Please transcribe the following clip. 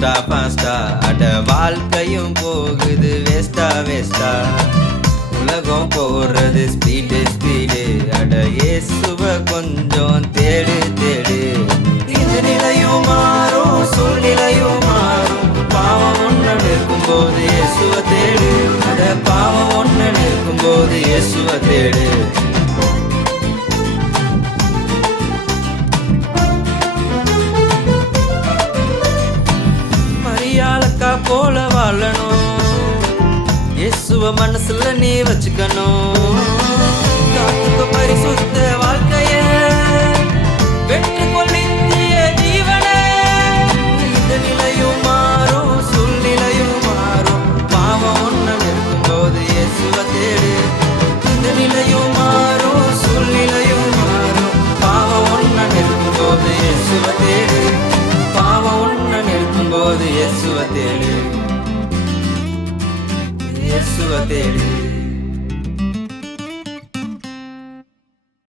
ஃபாஸ்டா ஃபாஸ்டா அட வாழ்க்கையும் போகுது வேஸ்டா வேஸ்டா. உலகம் போறது ஸ்பீடு ஸ்பீடு அட இயேசுவ கொஞ்சம் தேடு தேடு. இந்த நிலையும் மாறும் சூழ்நிலையும் மாறும். பாவம் ஒன்று நிற்கும்போது இயேசுவ தேடு. அட பாவம் ஒன்று நிற்கும்போது இயேசுவ தேடு. மரியாளக்கா போல வாழணும், இயேசுவ மனசுல நீ வச்சுக்கணும். காத்துக்க பரிசுத்த வாழ்க்கைய வெற்றி நித்திய ஜீவனே. இந்த நிலையும் மாறும் சூழ்நிலையும் மாறும். பாவம் ஒன்று நிற்கும்போது இயேசுவ தேடு. இந்த நிலையும் மாறும் சூழ்நிலையும் மாறும். பாவம் ஒன்று நிற்கும்போது இயேசுவ தேடு. பாவம் ஒன்று நிற்கும்போது இயேசுவ தேடு. இயேசுவ தேடு.